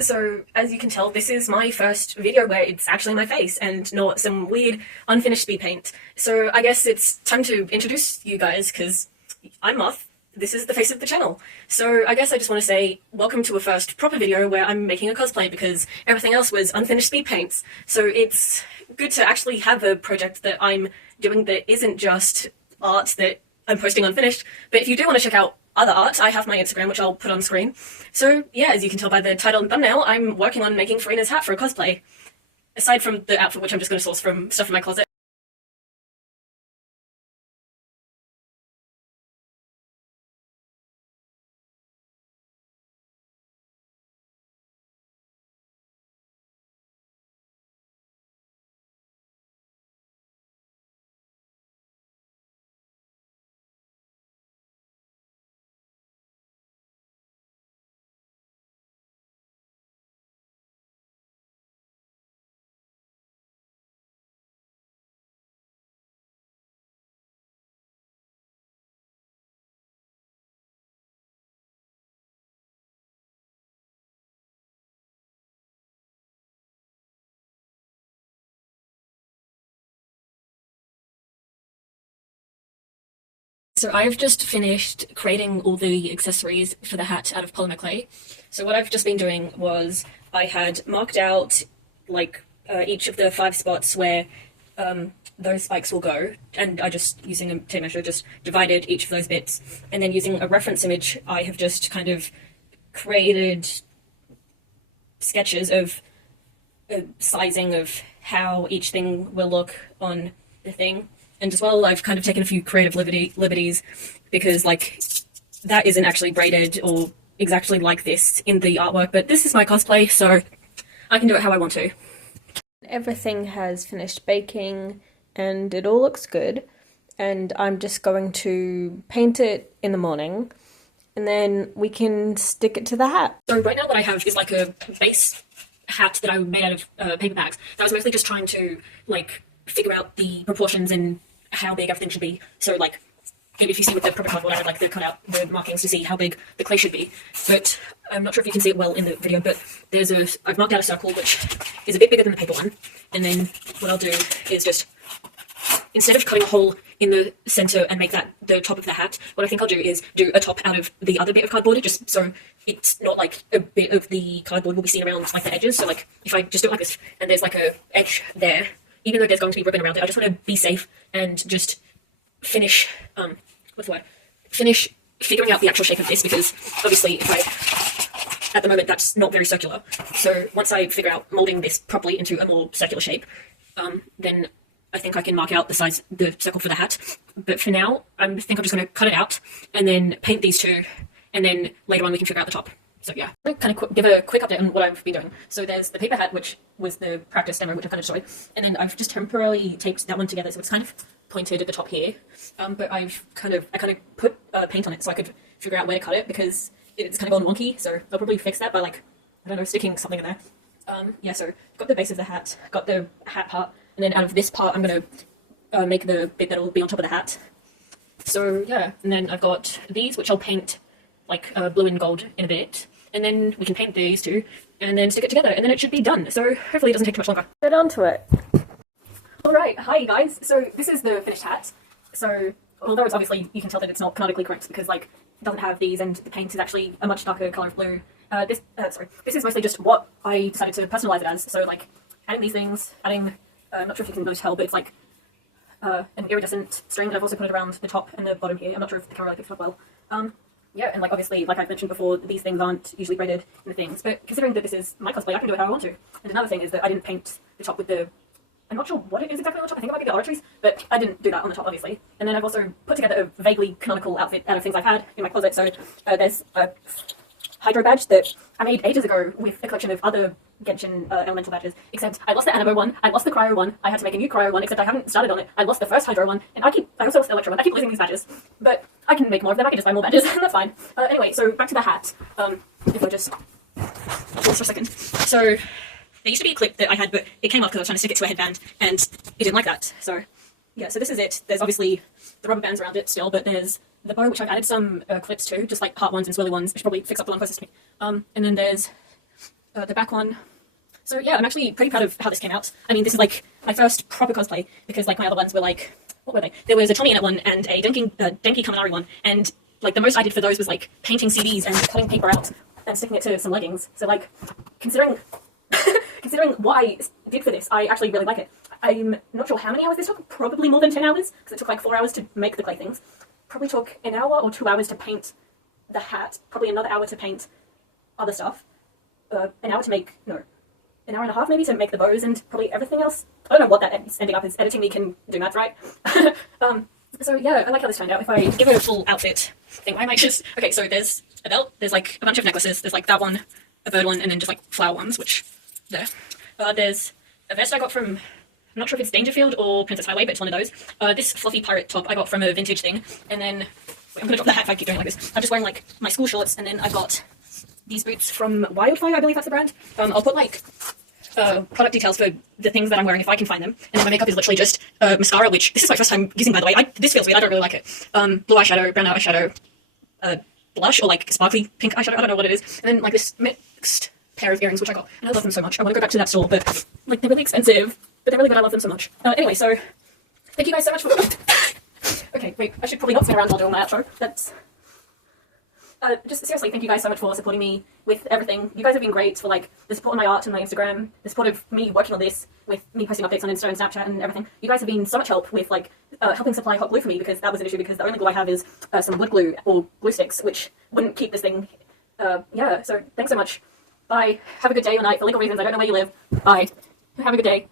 So, as you can tell, this is my first video where it's actually my face and not some weird unfinished speed paint. So I guess it's time to introduce you guys, because I'm Moth. This is the face of the channel. So I guess I just want to say welcome to a first proper video where I'm making a cosplay, because everything else was unfinished speed paints. So it's good to actually have a project that I'm doing that isn't just art that I'm posting unfinished. But if you do want to check out other art, I have my Instagram, which I'll put on screen. So yeah, as you can tell by the title and thumbnail, I'm working on making Furina's hat for a cosplay. Aside from the outfit, which I'm just going to source from stuff in my closet. So I've just finished creating all the accessories for the hat out of polymer clay. So what I've just been doing was I had marked out like each of the 5 spots where those spikes will go, and I just, using a tape measure, just divided each of those bits, and then using a reference image I have just kind of created sketches of sizing of how each thing will look on the thing. And as well, I've kind of taken a few creative liberties, because like that isn't actually braided or exactly like this in the artwork, but this is my cosplay, so I can do it how I want to. Everything has finished baking and it all looks good, and I'm just going to paint it in the morning and then we can stick it to the hat. So right now what I have is like a base hat that I made out of paper bags. I was mostly just trying to like figure out the proportions and how big everything should be. So like, maybe if you see with the proper cardboard, I had like the cut out the markings to see how big the clay should be. But I'm not sure if you can see it well in the video, but I've marked out a circle which is a bit bigger than the paper one. And then what I'll do is just, instead of cutting a hole in the center and make that the top of the hat, what I think I'll do is do a top out of the other bit of cardboard, just so it's not like a bit of the cardboard will be seen around like the edges. So like if I just do it like this and there's like a edge there, even though there's going to be ribbon around it, I just want to be safe and just finish, finish figuring out the actual shape of this, because obviously at the moment that's not very circular. So once I figure out molding this properly into a more circular shape, then I think I can mark out the circle for the hat. But for now, I think I'm just going to cut it out and then paint these two, and then later on we can figure out the top. So yeah, I'm going to kind of give a quick update on what I've been doing. So there's the paper hat, which was the practice demo, which I kind of showed, and then I've just temporarily taped that one together, so it's kind of pointed at the top here. But I kind of put paint on it so I could figure out where to cut it, because it's kind of gone wonky. So I'll probably fix that by like, I don't know, sticking something in there. Yeah, so got the base of the hat, got the hat part, and then out of this part I'm going to make the bit that'll be on top of the hat. So yeah, and then I've got these, which I'll paint like blue and gold in a bit. And then we can paint these two, and then stick it together, and then it should be done. So hopefully it doesn't take too much longer. Get onto it. Alright, hi guys. So this is the finished hat. So although it's obviously, you can tell that it's not canonically correct, because like it doesn't have these, and the paint is actually a much darker colour of blue. This is mostly just what I decided to personalise it as. So like adding these things, adding, I'm not sure if you can really tell, but it's like an iridescent string, and I've also put it around the top and the bottom here. I'm not sure if the camera picks it up well. Yeah, and like obviously, like I've mentioned before, these things aren't usually braided in the things, but considering that this is my cosplay, I can do it how I want to. And another thing is that I didn't paint the top with the, I'm not sure what it is exactly on the top, I think it might be the oratories, but I didn't do that on the top, obviously. And then I've also put together a vaguely canonical outfit out of things I've had in my closet. So there's a hydro badge that I made ages ago with a collection of other Genshin elemental badges, except I lost the Animo one, I lost the Cryo one, I had to make a new Cryo one, except I haven't started on it. I lost the first Hydro one, and I also lost the Electro one. I keep losing these badges, but I can make more of them. I can just buy more badges, that's fine. Anyway, so back to the hat. If I just pause for a second. So there used to be a clip that I had, but it came off because I was trying to stick it to a headband, and it didn't like that. So yeah, so this is it. There's obviously the rubber bands around it still, but there's the bow, which I've added some clips to, just like heart ones and swirly ones, which probably fix up the one closest to me. And then there's the back one. So yeah, I'm actually pretty proud of how this came out. I mean, this is like my first proper cosplay, because like my other ones were like, what were they? There was a Tommy in it one and a Denki Kaminari one, and like the most I did for those was like painting CDs and cutting paper out and sticking it to some leggings. So like, considering considering what I did for this, I actually really like it. I'm not sure how many hours this took, probably more than 10 hours, because it took like 4 hours to make the clay things. Probably took an hour or 2 hours to paint the hat, probably another hour to paint other stuff, an hour to make, no, an hour and a half maybe to make the bows and probably everything else. I don't know what that ending up is. Editing me can do math, right? So yeah, I like how this turned out. If I give it a full outfit thing, why am I just... Okay, so there's a belt, there's like a bunch of necklaces, there's like that one, a bird one, and then just like flower ones, which, there. There's a vest I got from, I'm not sure if it's Dangerfield or Princess Highway, but it's one of those. This fluffy pirate top I got from a vintage thing, and then, wait, I'm gonna drop the hat if I keep doing it like this. I'm just wearing like my school shorts, and then I got these boots from Wildfire, I believe that's the brand. I'll put like product details for the things that I'm wearing if I can find them. And then my makeup is literally just mascara, which this is my first time using, by the way. This feels weird, I don't really like it. Blue eyeshadow, brown eyeshadow, blush, or like sparkly pink eyeshadow, I don't know what it is. And then like this mixed pair of earrings, which I got. And I love them so much. I want to go back to that store, but like they're really expensive, but they're really good. I love them so much. Anyway, so thank you guys so much for... Okay, wait, I should probably not spin around while doing my outro. That's... just seriously, thank you guys so much for supporting me with everything. You guys have been great for like the support on my art and my Instagram, the support of me working on this, with me posting updates on Insta and Snapchat and everything. You guys have been so much help with like helping supply hot glue for me, because that was an issue, because the only glue I have is some wood glue or glue sticks, which wouldn't keep this thing. Yeah, so thanks so much. Bye. Have a good day or night. For legal reasons, I don't know where you live. Bye. Have a good day.